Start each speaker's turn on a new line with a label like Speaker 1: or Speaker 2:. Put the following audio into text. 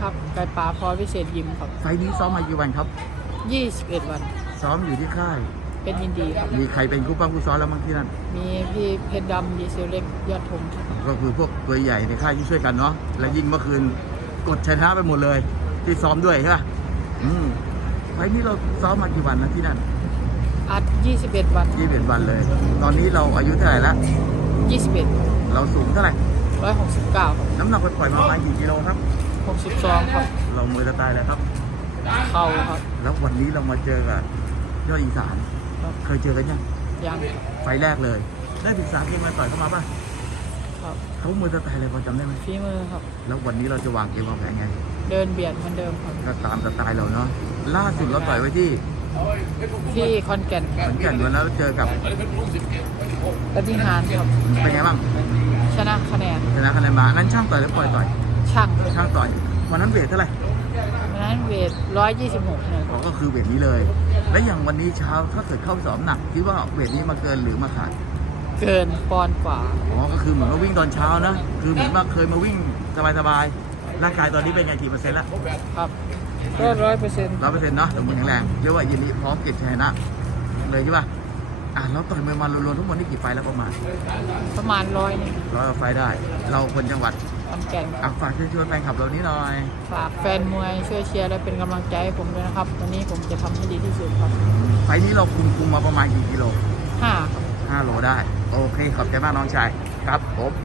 Speaker 1: ครับไก่ปลาพอพิเศษยิมครับ
Speaker 2: ไฟล์นี้ซ้อมมากี่วันครับ
Speaker 1: 21 วัน
Speaker 2: ซ้อมอยู่ที่ค่าย
Speaker 1: เป็นยินดีครับ
Speaker 2: มีใครเป็นคู่ปั้งคู่ซ้อมแล้วบ้างที่นั่น
Speaker 1: มีพี่เพชรดำดีเซลเล็กยอดธงครับ
Speaker 2: ก็คือพวกตัวใหญ่ในค่ายที่ช่วยกันเนาะ และยิ่งเมื่อคืนกดชนะไปหมดเลย ที่ซ้อมด้วยใช่ป่ะอืมไฟล์นี้เราซ้อมมากี่วันนะที่นั่น
Speaker 1: อัด 21 วัน
Speaker 2: ยี่สิบวันเลย ตอนนี้เราอายุเท่าไหร่ละ
Speaker 1: 21
Speaker 2: เราสูงเท่าไหร่
Speaker 1: 169ครับ
Speaker 2: น้ำหนักปล่อยๆมาประมาณกี่กิโลครับ
Speaker 1: 62ครับ
Speaker 2: เรามือสไตล์อะไรครับ
Speaker 1: เข่าครับ
Speaker 2: แล้ววันนี้เรามาเจอกับยอดอีสาน
Speaker 1: ครับ
Speaker 2: เคยเจอกันยัง
Speaker 1: ยัง
Speaker 2: ไฟล์แรกเลย ได้ศึกษาเกมมาต่อยเข้ามาป่ะ
Speaker 1: ครับ
Speaker 2: เขามือสไตล์อะไรพอจำได้ไหม
Speaker 1: ฝีมือครับ
Speaker 2: แล้ววันนี้เราจะวางเกมวางแผนไง
Speaker 1: เดินเบียดเหมือนเดิมครับ
Speaker 2: ก็ตามสไตล์เราเนาะล่าสุดเราต่อยไว้ที่
Speaker 1: ที่คอนแก่น
Speaker 2: เหมือนกันวันนั้นเราเจอกับ
Speaker 1: ปฏิหารครับ
Speaker 2: เป็นไงบ้าง
Speaker 1: ชนะคะแนน
Speaker 2: ชนะคะแนนมานั้นช่างต่อยหรือปล่อยต่อย
Speaker 1: ช่าง
Speaker 2: ช่างต่อยวันนั้นเวทเท่าไหร่
Speaker 1: วันนั้นเวท126เนี่ยค
Speaker 2: อ๋
Speaker 1: รั
Speaker 2: อบก็คือเวทนี้เลย และอย่างวันนี้เช้าถ้าเกิดเข้าสอบหนักคิดว่าเวทนี้มาเกินหรือมาขาด
Speaker 1: เกินปอนด์กว่า
Speaker 2: อ๋อก็คือเหมือนว่าวิ่งตอนเช้านะคือเหมือนว่าเคยมาวิ่งสบายๆร่างกายตอนนี้เป็นไงกี่เปอร์เซ็นต์ละ
Speaker 1: ครับก็ร้อยเปอร์เซ็นต์
Speaker 2: ร้อยเปอร์เซ็นต์เนาะสมบูรณ์แข็งแรงเรียกว่ายินดีพร้อมเก็บชัยชนะเลยใช่ป่ะ อะเราต่อยมวยมารวมๆทั้งหมดนี่กี่ไฟล์แล้วประมาณ
Speaker 1: ประมาณร้อยหนึง
Speaker 2: ร้อยกว่าไฟล์ได้ เราคนจังหวัด
Speaker 1: คอนแก่น
Speaker 2: อะฝากเชิญชวนแฟนคลับเรานี้หน่อย
Speaker 1: ฝากแฟนมวยช่วยเชียร์และเป็นกำลังใจให้ผมด้วยนะครับ วันนี้ผมจะทำให้ดีที่สุดครับ
Speaker 2: ไฟล์นี้เราคุมคุมมาประมาณกี่กิโล
Speaker 1: ห้าครับ
Speaker 2: 5โลได้ โอเคขอบใจมากน้องชายครับผม